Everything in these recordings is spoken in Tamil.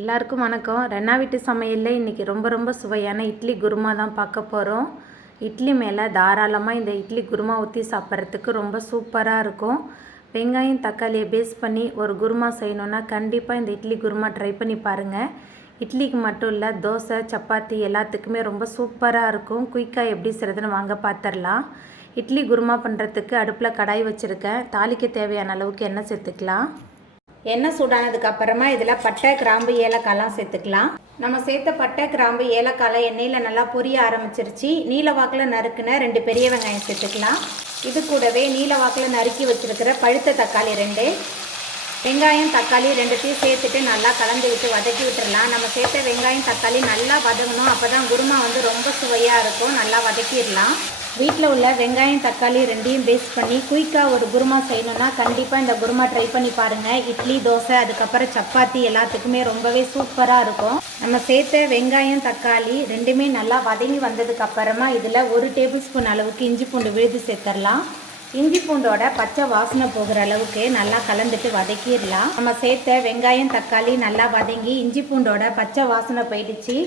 எல்லாருக்கும் வணக்கம். ரென்னா வீட்டு சமையலில் இன்றைக்கி ரொம்ப சுவையான இட்லி குருமா தான் பார்க்க போகிறோம். இட்லி மேலே தாராளமாக இந்த இட்லி குருமா ஊற்றி சாப்பிட்றதுக்கு ரொம்ப சூப்பராக இருக்கும். வெங்காயம் தக்காளியை பேஸ் பண்ணி ஒரு குருமா செய்யணுன்னா கண்டிப்பாக இந்த இட்லி குருமா ட்ரை பண்ணி பாருங்கள். இட்லிக்கு மட்டும் இல்லை, தோசை சப்பாத்தி எல்லாத்துக்குமே ரொம்ப சூப்பராக இருக்கும். குயிக்காக எப்படி செய்கிறதுன்னு வாங்க பார்த்துடலாம். இட்லி குருமா பண்ணுறதுக்கு அடுப்பில் கடாய் வச்சுருக்கேன். தாளிக்க தேவையான அளவுக்கு எண்ணெய் சேர்த்துக்கலாம். எண்ணெய் சூடானதுக்கு அப்புறமா இதில் பட்டை கிராம்பு ஏலக்காய்லாம் சேர்த்துக்கலாம். நம்ம சேர்த்த பட்டை கிராம்பு ஏலக்காய் எண்ணெயில் நல்லா பொரிய ஆரம்பிச்சிருச்சு. நீல வாக்கில் நறுக்குன 2 பெரிய வெங்காயம் சேர்த்துக்கலாம். இது கூடவே நீல வாக்கில் நறுக்கி வச்சுருக்கிற பழுத்த தக்காளி 2, வெங்காயம் தக்காளி 2த்தையும் சேர்த்துட்டு நல்லா கலந்து விட்டு வதக்கி விட்டுடலாம். நம்ம சேர்த்த வெங்காயம் தக்காளி நல்லா வதங்கணும். அப்போ தான் குருமா ரொம்ப சுவையாக இருக்கும். நல்லா வதக்கிடலாம். வீட்டில் உள்ள வெங்காயம் தக்காளி 2யும் பேஸ் பண்ணி குயிக்காக ஒரு குருமா செய்யணுன்னா கண்டிப்பாக இந்த குருமா ட்ரை பண்ணி பாருங்கள். இட்லி, தோசை, அதுக்கப்புறம் சப்பாத்தி எல்லாத்துக்குமே ரொம்பவே சூப்பராக இருக்கும். நம்ம சேர்த்த வெங்காயம் தக்காளி 2மே நல்லா வதங்கி வந்ததுக்கப்புறமா இதில் 1 டேபிள் ஸ்பூன் அளவுக்கு இஞ்சி பூண்டு விழுது சேர்த்துடலாம். இஞ்சி பூண்டோட பச்சை வாசனை போகிற அளவுக்கு நல்லா கலந்துட்டு வதக்கிடலாம். நம்ம சேர்த்த வெங்காயம் தக்காளி நல்லா வதங்கி இஞ்சி பூண்டோட பச்சை வாசனை போயிடுச்சு.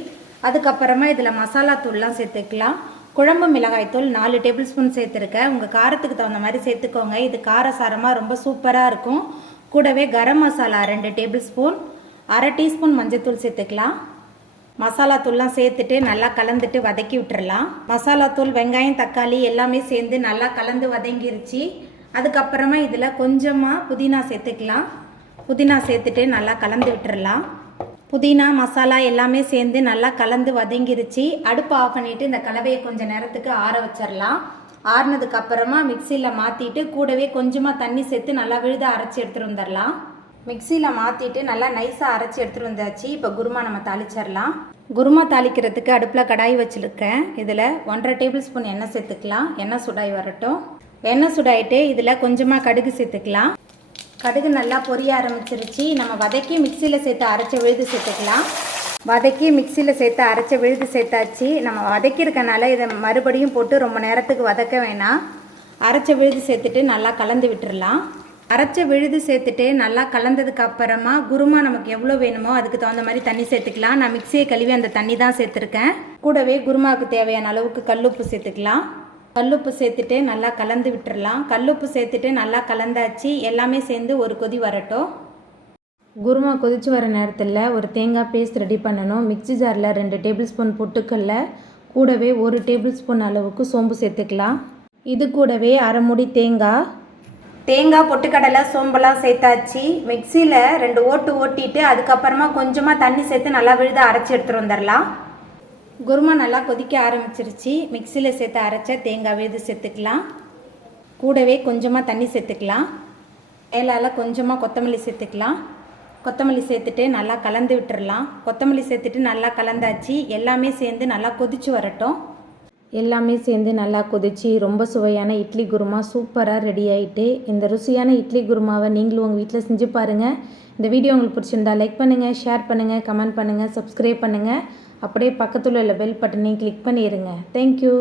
அதுக்கப்புறமா இதில் மசாலா தூள்லாம் சேர்த்துக்கலாம். குழம்பு மிளகாய்த்தூள் 4 டேபிள் ஸ்பூன் சேர்த்துருக்கேன். உங்கள் காரத்துக்கு தகுந்த மாதிரி சேர்த்துக்கோங்க. இது காரசாரமாக ரொம்ப சூப்பராக இருக்கும். கூடவே garam masala 2 table spoon, 1/2 teaspoon மஞ்சத்தூள் சேர்த்துக்கலாம். மசாலா தூள்லாம் சேர்த்துட்டு நல்லா கலந்துட்டு வதக்கி விட்டுறலாம். மசாலா தூள், வெங்காயம் தக்காளி எல்லாமே சேர்ந்து நல்லா கலந்து வதங்கிருச்சு. அதுக்கப்புறமா இதில் கொஞ்சமாக புதினா சேர்த்துக்கலாம். புதினா சேர்த்துட்டு நல்லா கலந்து விட்டுறலாம். புதினா மசாலா எல்லாமே சேர்ந்து நல்லா கலந்து வதங்கிருச்சு. அடுப்பு ஆஃப் பண்ணிவிட்டு இந்த கலவையை கொஞ்சம் நேரத்துக்கு ஆற வச்சிடலாம். ஆறுனதுக்கு அப்புறமா மிக்சியில் மாற்றிட்டு கூடவே கொஞ்சமாக தண்ணி சேர்த்து நல்லா விழுத அரைச்சி எடுத்துகிட்டு வந்துடலாம். மிக்சியில் மாற்றிட்டு நல்லா நைஸாக அரைச்சி எடுத்துகிட்டு வந்தாச்சு. இப்போ குருமா நம்ம தாளிச்சிடலாம். குருமா தாளிக்கிறதுக்கு அடுப்பில் கடாய் வச்சுருக்கேன். இதில் 1/2 டேபிள் ஸ்பூன் எண்ணெய் சேர்த்துக்கலாம். எண்ணெய் சுடாய் வரட்டும். எண்ணெய் சுடாயிட்டு இதில் கொஞ்சமாக கடுகு சேர்த்துக்கலாம். கடுகு நல்லா பொரிய ஆரம்பிச்சிருச்சு. நம்ம வதக்கி மிக்சியில் சேர்த்து அரைச்ச விழுது சேர்த்துக்கலாம். வதக்கி மிக்சியில் சேர்த்து அரைச்ச விழுது சேர்த்தாச்சு. நம்ம வதக்கியிருக்கனால இதை மறுபடியும் போட்டு ரொம்ப நேரத்துக்கு வதக்க வேணாம். அரைச்ச விழுது சேர்த்துட்டு நல்லா கலந்து விட்டுடலாம். அரைச்ச விழுது சேர்த்துட்டு நல்லா கலந்ததுக்கு அப்புறமா குருமா நமக்கு எவ்வளோ வேணுமோ அதுக்கு தகுந்த மாதிரி தண்ணி சேர்த்துக்கலாம். நான் மிக்சியை கழுவி அந்த தண்ணி தான் சேர்த்துருக்கேன். கூடவே குருமாவுக்கு தேவையான அளவுக்கு கல்லுப்பு சேர்த்துக்கலாம். கல்லுப்பு சேர்த்துட்டு நல்லா கலந்து விட்டுடலாம். கல்லுப்பு சேர்த்துட்டு நல்லா கலந்தாச்சு. எல்லாமே சேர்ந்து ஒரு கொதி வரட்டும். குருமா கொதிச்சு வர நேரத்தில் ஒரு தேங்காய் பேஸ்ட் ரெடி பண்ணணும். மிக்ஸி ஜாரில் 2 டேபிள் ஸ்பூன் பொட்டுக்கல்ல, கூடவே 1 டேபிள் ஸ்பூன் அளவுக்கு சோம்பு சேர்த்துக்கலாம். இது கூடவே 1/2 மூடி தேங்காய், பொட்டுக்கடலை, சோம்பெல்லாம் சேர்த்தாச்சு. மிக்சியில் 2 ஓட்டு ஓட்டிட்டு அதுக்கப்புறமா கொஞ்சமாக தண்ணி சேர்த்து நல்லா விழுத அரைச்சி எடுத்துகிட்டு வந்துடலாம். குருமா நல்லா கொதிக்க ஆரம்பிச்சிருச்சு. மிக்சியில் சேர்த்து அரைச்ச தேங்காய் விழுது சேர்த்துக்கலாம். கூடவே கொஞ்சமாக தண்ணி சேர்த்துக்கலாம். மேலால் கொஞ்சமாக கொத்தமல்லி சேர்த்துக்கலாம். கொத்தமல்லி சேர்த்துட்டு நல்லா கலந்து விட்டுடலாம். கொத்தமல்லி சேர்த்துட்டு நல்லா கலந்தாச்சு. எல்லாமே சேர்ந்து நல்லா கொதிச்சு வரட்டும். எல்லாமே சேர்ந்து நல்லா கொதிச்சு ரொம்ப சுவையான இட்லி குருமா சூப்பராக ரெடி ஆகிட்டு. இந்த ருசியான இட்லி குருமாவை நீங்களும் உங்கள் வீட்டில் செஞ்சு பாருங்கள். இந்த வீடியோ உங்களுக்கு பிடிச்சிருந்தா லைக் பண்ணுங்கள், ஷேர் பண்ணுங்கள், கமெண்ட் பண்ணுங்கள், சப்ஸ்கிரைப் பண்ணுங்கள். அப்படியே பக்கத்தில் உள்ள பெல் பட்டனையும் கிளிக் பண்ணிடுங்க. தேங்க்யூ.